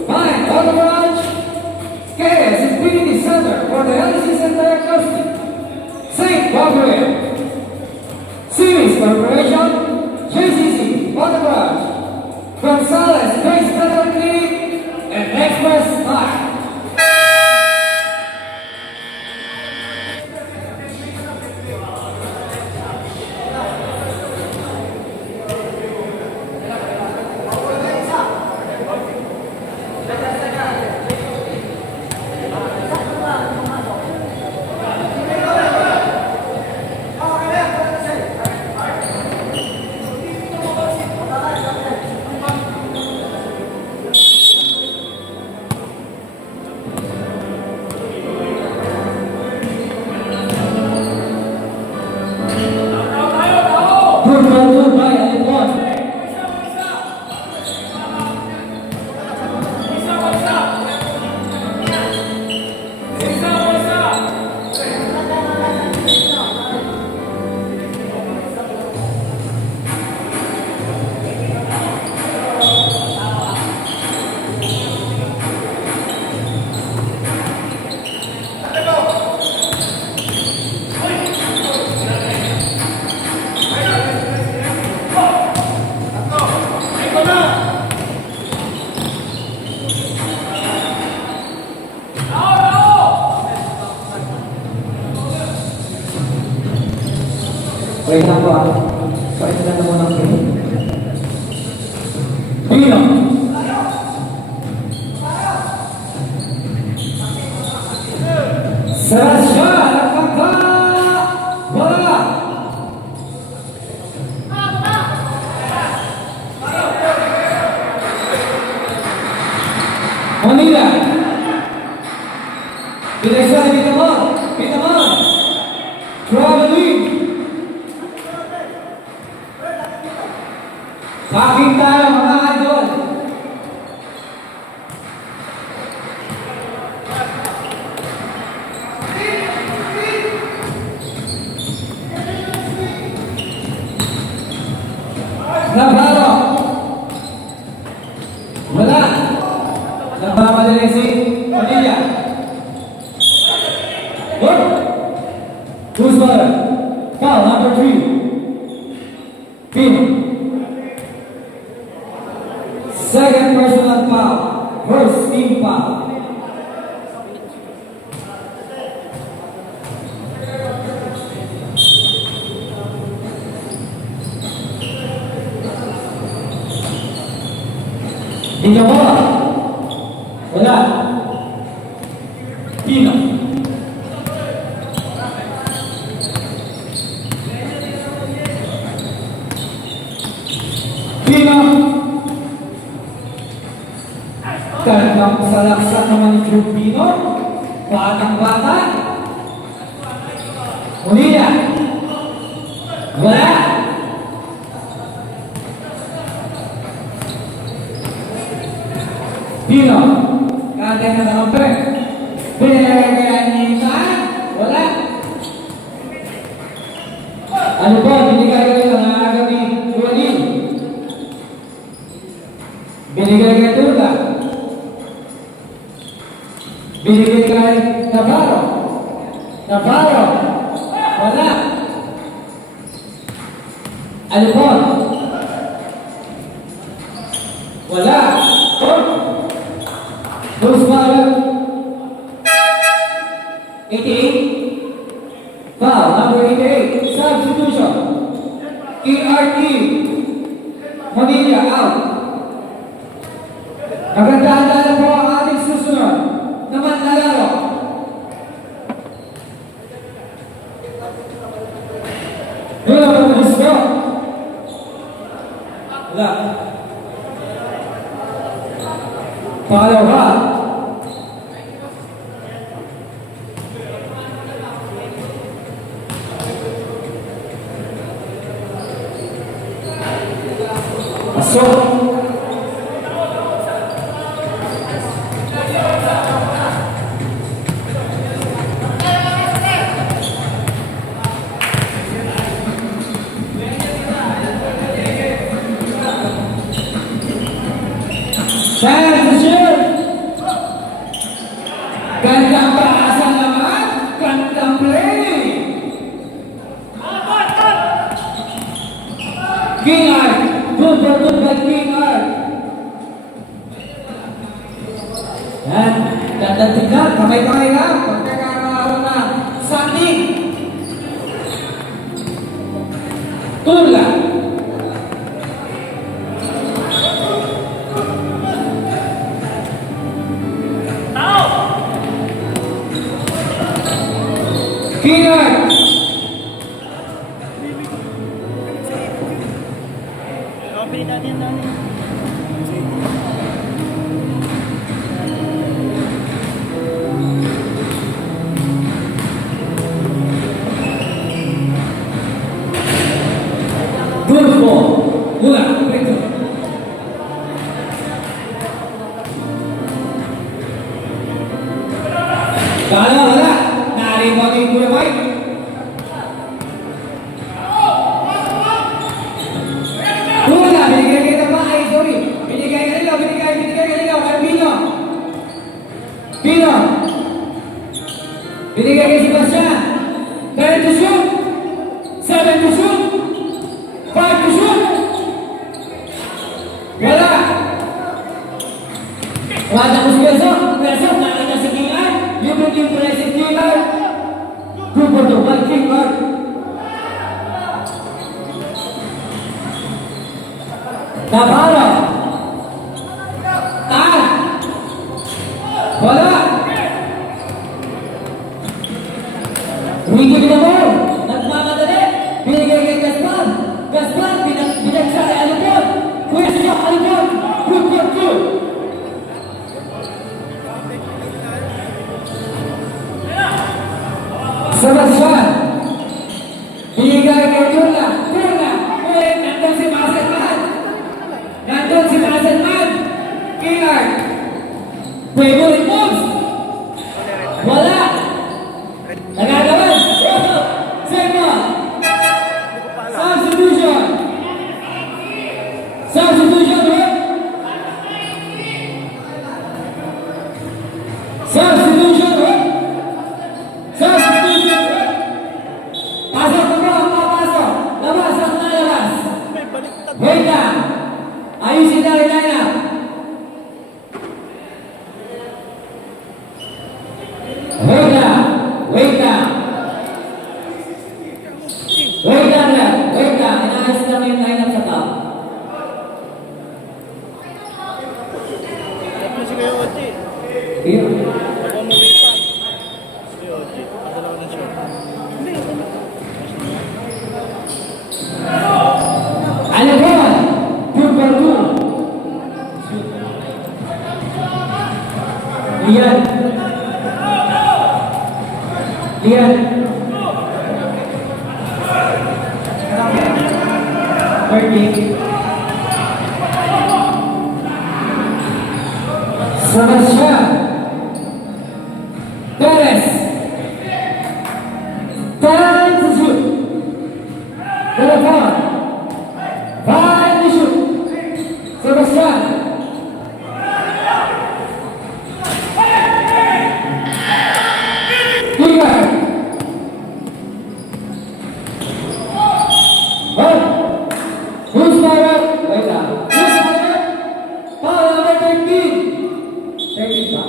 Pine Auto Garage, KS Infinity Center for the LC Center Acoustic, St. Gabriel, Series Corporation, JCC Auto Garage, Gonzalez Space Metal Clinic, and Express Tire. Good by Alipon. Wait lang po ah. Pakita na muna ko. Pino. Sarasya! Nakaka! Wala! Manila! Pinagsa ni Pitamon! Pitamon! Traveling! Bakit tayo mga idol? Navarro. Wala. Nagmamadali si Padilla. What? Who's better? Foul number 3. Pino. Second personal foul. First team foul. Tiga bola. Wala. Pino. Pino. Kandang salaksak naman ni Drew Pino. Batang-bata. Unida. Wala. Pino. Kandang na nakampe. Pinagagayan niya. Wala. Ano po, binigay kayo ng aga ni Juanil. Binigay kayo Tula. Binigay kay Navarro. Navarro. Wala. Alipon. Wala. Who's Father? 88. Foul, number 88. Substitution. KRT. Manila out. Magandaan na po ang ating susunod naman na laro. Wala ba ang gusto? Wala. Pangalawa. Pasok. Gandang paasa naman. Gandang play. King Art. Good for good by King Art. Yan. Gandang tingnan. Kamay-kamay lang. Pagkakaroon na. Sanding. Tula. King Art. Good ball. Mula. Victor. Wala. Naribag yung Kuya Mike. Wala. Binigay kita ba? Ay, sorry. Binigay ka nila. Pino. Pino. Binigay kay Sebastian. 10 to shoot. 7 to shoot. 5 to shoot. Wala. Wala ko si Beso. Nakita si King Art. Yung yung present King Art. Good for the one King Art. Navarro. Wala. Wigil na mo. Nagmamadali. Binigay kay Gaspar. Gaspar, binagsa kay Alipon. Kuya siya, Alipon. Good. Sebastian. Binigay kay Tula. Nandun si Masenman. King Art. Favorite moves. Wala. Nagagawan. Segma. Substitution. Right? Substitution, right? Pasok ko bro, papasok. Labas, ako na labas. Wait lang. Ayusin na rin na. Wait lang. Inaayos lang yung lineup sa top. Si Kuya Ochi. Here. Umuwi pa. Si Kuya Ochi. Padala ko ng short. Ano ba? Good for good. Lian. 30. Sebastian. Perez. Time to shoot. Telepon. 5 to shoot. Sebastian. Tiga. Who's fired? Wait lang. Who's fired? Foul number 13. 13 pa.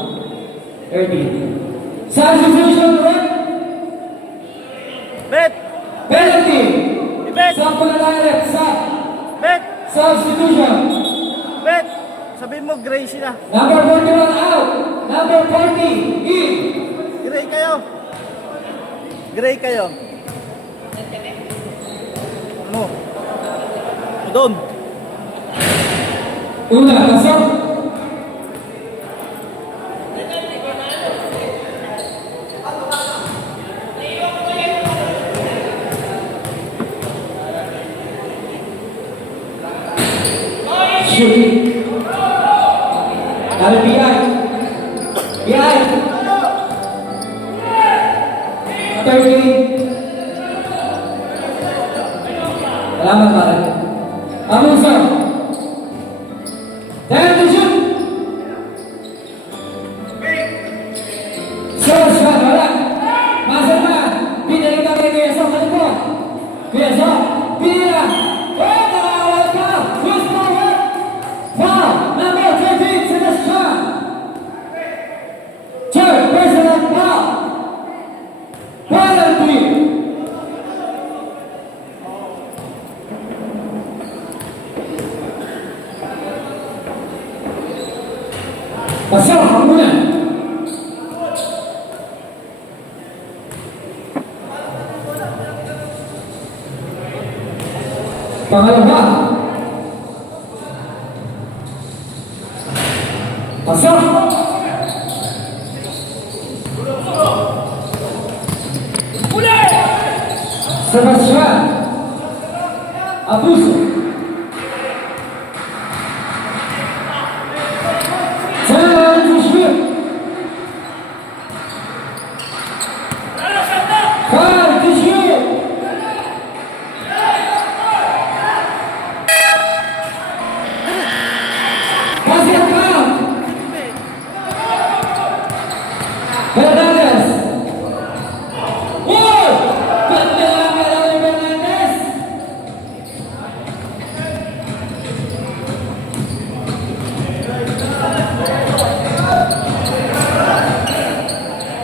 13. Substitution, right? Bet! Penalty. Bet! Sample na tayo left. Bet! Substitution. Bet! Sabihin mo, gray sila. Number 41 out. Number 40 in. Gray kayo. Gray kayo. Ano? Doon. Una, pasok. Shoot. Dari behind. 30. Salamat pare. Amusa. Then to shoot. Pangalawa. Pasok. Sebastian Abuso. Turn to shoot. Turn to shoot. Basket count. Fernandez. Oh! Ganda lang galaw ni Fernandez.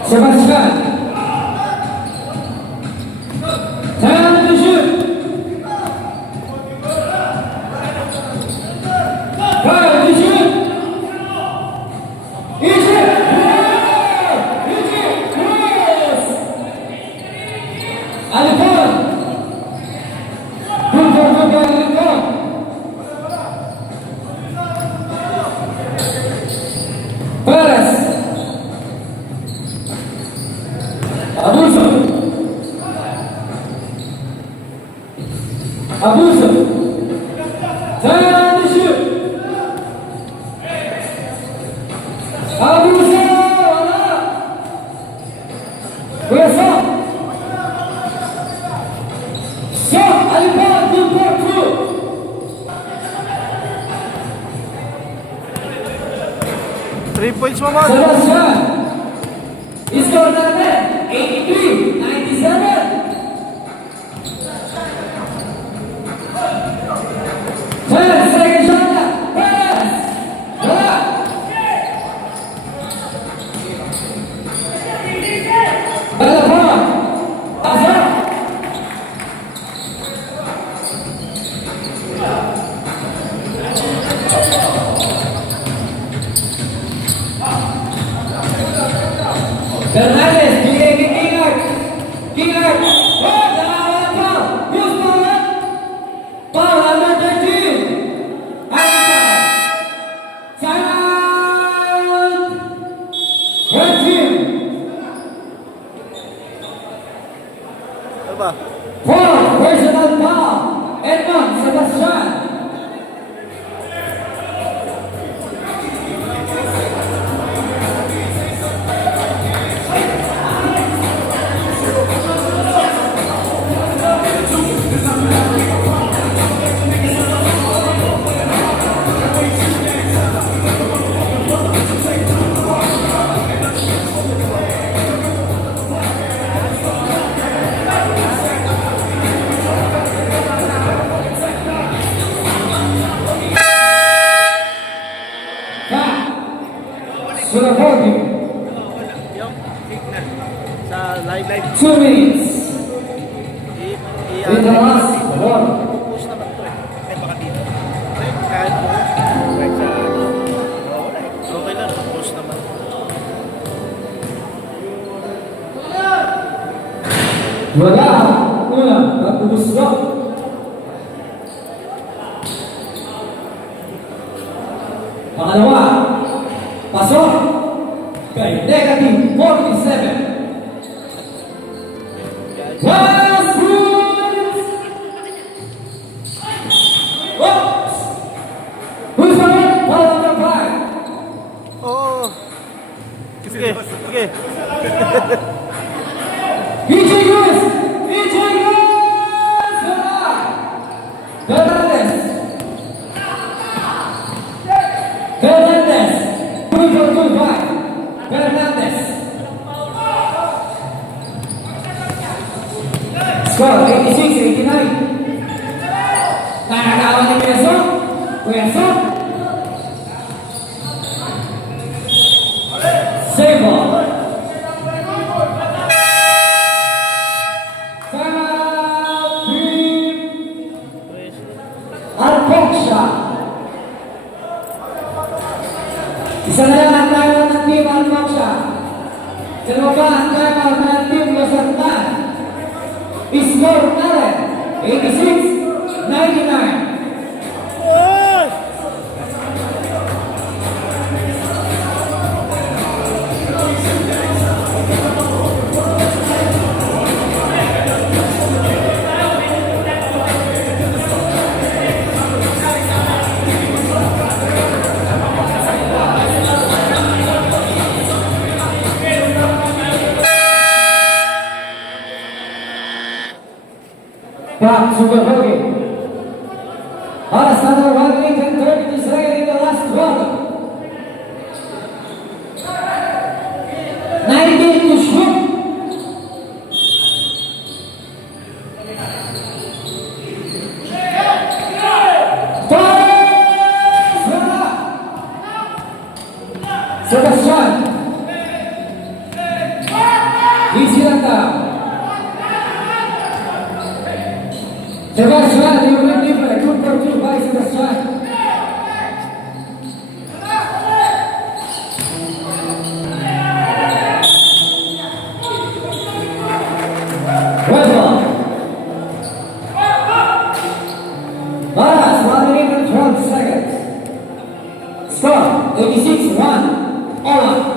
Sebastian. Time to shoot. Time to shoot. Egypt. Egypt. Yes. Alipon. Good, Alipon. Perez. Abuso. Abuso. Time to shoot. Abuso. Wala. Kuya Sam. Sam. Alipon. Good for two. Three points mo man. Sebastian. Score natin. 83-97. Perez, second shot na. Perez. Wala. Balapon. Pasok. Fernandez, bigay kay Kingard. Kingard. Oh, nakawalan pa. Houston. Foul number 13. Time out. Red team. Ano ba? Foul, personal foul. Edmond Sebastian. Sulla podium. Yung signal sa live. 2 minutes. In the last one. Push naman to eh. Eh, baka dito. Eh, kahit push. Kahit sa ano. Wala eh. Okay lang. Push naman. Wala. Una, natubos na. Pangalawa. Pasok. Kay negative 47. Last rules. Oops. Who's on it? Ball number 5. Oo. Sige. Sige. EJ Cruz! EJ Cruz! Wala! Fernandez! Fernandez! Good for good back. Fernandez! Score 86-89. Nakakawa ni Kuyaso. Kuyaso. Save ball. Alpoksha. Isa na lang ang tayo ng team Alpoksha. Dalawa pa ang tayo ng team Lasantan. Score na rin. 86 99. Ay! Pak Super Hockey. Oras na 1 minute and 32 seconds in the last quarter. 19 to shoot. Sebastian. Easy lang ka. Sebastian, you win different. 2 for 2 by Sebastian. Well done. Last 1 minute and 12 seconds. Score 86-1. All out.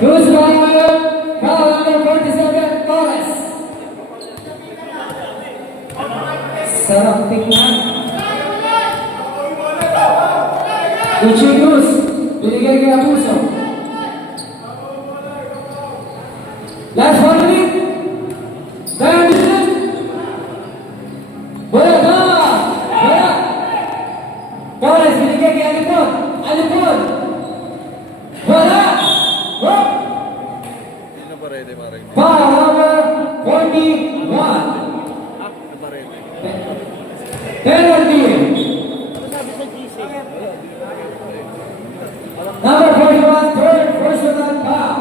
Who's going with call number 47, Torres? Sarap tingnan. Uchigus, binigay kay Abuso. Last 1 minute. 10 minutes. Wala na. Wala. Torres, binigay kay Alipon. Alipon. Wala. Wala. Hindi na parete, parang. Foul number 41. Parete. Penalty. Number 41, third personal foul.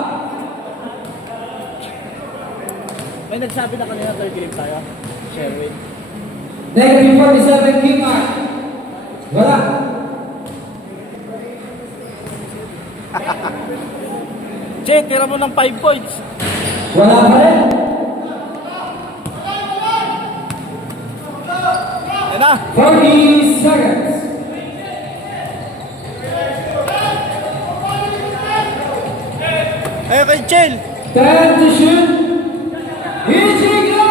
May nagsabi na kanina third game tayo. Sherwin. Negative 47, kick out. Wala. Che, tira mo ng 5 points. Wala pa rin. Yan na. 40 seconds. Ayun kay Chel. 10 to shoot. Easy go!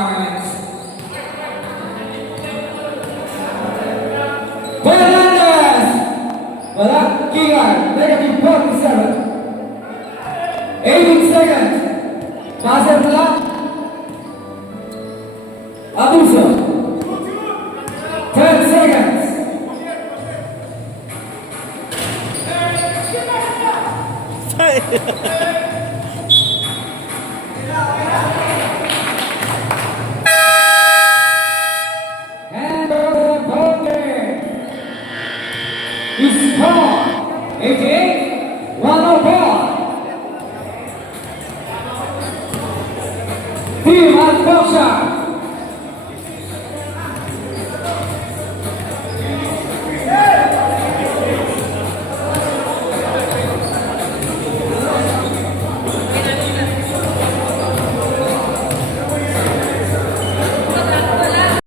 Points. Fernandez. Wala. Kigan. Negative 47. 18 seconds. Passer pala. Abuso. 10 seconds. And over the opponent. He scored 88, 104. Team at Boxer.